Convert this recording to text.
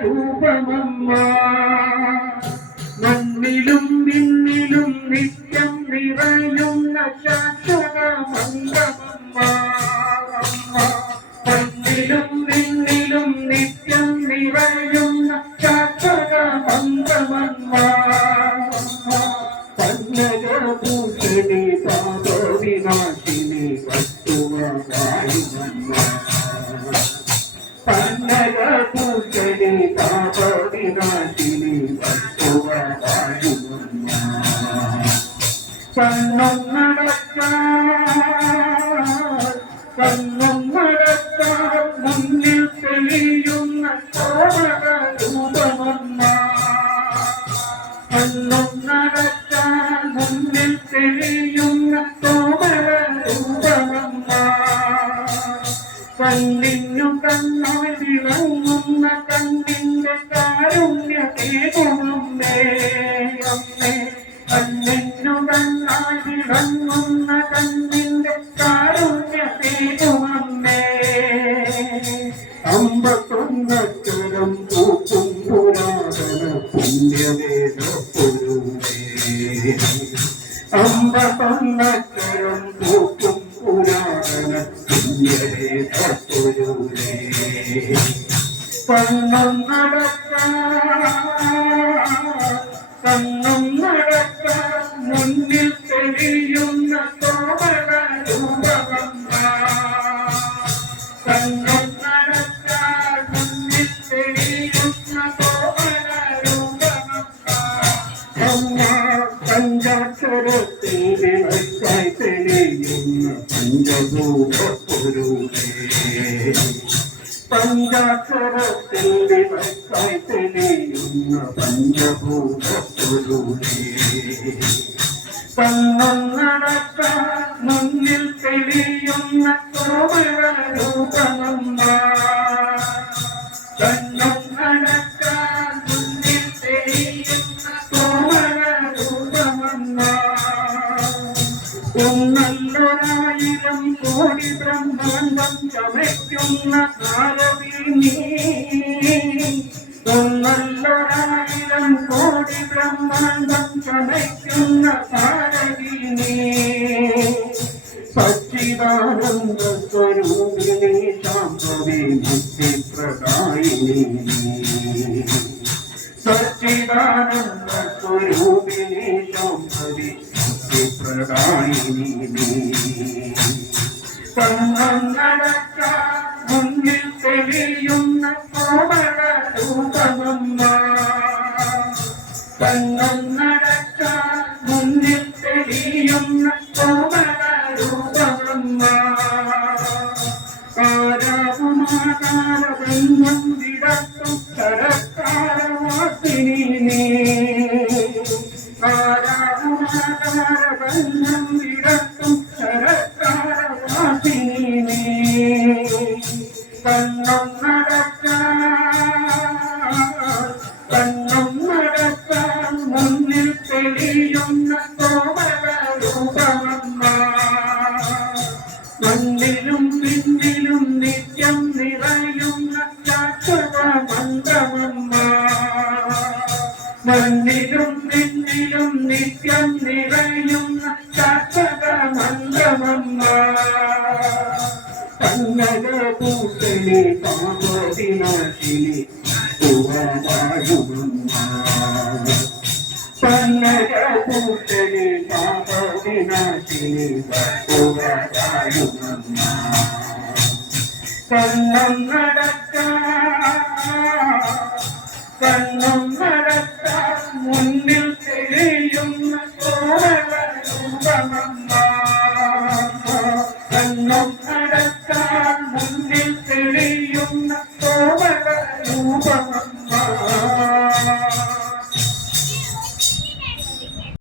രൂപമമ്മ മണ്ണിലും വിണ്ണിലും നിത്യം നിറയുന്ന ശാശ്വത മന്ദമമ്മ മണ്ണിലും വിണ്ണിലും നിത്യം നിറയുന്ന ശാശ്വത മന്ദമമ്മ പന്നകഭൂഷണി പാപവിനാശിനി വസ്തുവായുമമ്മ പന്നകഭൂഷണി പാപവിനാശിനി വസ്തുവായുമമ്മ കണ്ണും നടക്കാൻ മുന്നിൽ തെളിയുന്ന കോമള രൂപമമ്മ കണ്ണും നടക്കാൻ മുന്നിൽ തെളിയുന്ന കോമള രൂപമമ്മ കണ്ണിനു കണ്ണായി വിളങ്ങുന്ന കണ്ണിന്റെ കാരുണ്യമേകുമമ്മേ അമ്മേ കണ്ണിനു കണ്ണായി വിളങ്ങുന്ന കണ്ണിന്റെ കാരുണ്യമേകുമമ്മേ അമ്പത്തൊന്നക്കരം പൂക്കും പുരാതന പുണ്യവേദ പൊരുളേ അമ്പത്തൊന്നക്കരം പൂക്കും പുരാതന പുണ്യവേദ പൊരുളേ കണ്ണും നടക്കാൻ മുന്നിൽ തെളിയുന്ന കോമള രൂപമമ്മ കണ്ണും നടക്കാൻ മുന്നിൽ തെളിയുന്ന കോമള രൂപമമ്മ അമ്മ പഞ്ചാക്ഷരത്തിൽ വിളക്കായി തെളിയുന്ന പഞ്ചഭൂത പൊരുളേ പഞ്ചാക്ഷരത്തിൽ വിളക്കായി തെളിയുന്ന പഞ്ചഭൂത പൊരുളേ കണ്ണും നടക്കാൻ മുന്നിൽ തെളിയുന്ന കോമള രൂപമമ്മ കണ്ണും നടക്കാൻ മുന്നിൽ തെളിയുന്ന കോമള രൂപമമ്മ ഒന്നല്ലൊരായിരം കോടി ബ്രഹ്മാണ്ടം ചമയ്ക്കുന്ന ഭാരവീ ഒന്നല്ലൊരായിരം കോടി ബ്രഹ്മാണ്ടം ചമയ്ക്കുന്ന ഭാരവീ സച്ചിദാനന്ദ സ്വരൂപിണി ശാംഭവി മുക്തിപ്രദായിനി സച്ചിദാനന്ദ സ്വരൂപിണി ശാംഭവി മുക്തിപ്രദായിനി കണ്ണും നടക്കാൻ മുന്നിൽ തെളിയുന്ന കോമള രൂപമമ്മ കണ്ണും നടക്കാൻ മുന്നിൽ തെളിയുന്ന കോമള രൂപമമ്മ ആരാകുമാകാരബന്ധം വിടത്തും ശരത്കാരവാസിനി നീ ആരാകുമാകാരബന്ധം വിടത്തും ശരത്കാരവാസിനി നീ കണ്ണും നടക്കാൻ മുന്നിൽ തെളിയുന്ന കോമള രൂപമമ്മ മണ്ണിലും പിന്നിലും നിത്യം നിറയുന്ന ശാശ്വത മന്ദമമ്മ മണ്ണിലും പിന്നിലും നിത്യം നിറയുന്ന ശാശ്വത മന്ദമമ്മ കണ്ണകഭൂഷണി പാപവിനാശിനി വസ്തുവായുമമ്മ കണ്ണകഭൂഷണി പാപവിനാശിനി വസ്തുവായുമമ്മ കണ്ണും നടക്കാൻ മുന്നിൽ തെളിയുന്ന കോമള രൂപമമ്മ കണ്ണും നടക്കാൻ മുന്നിൽ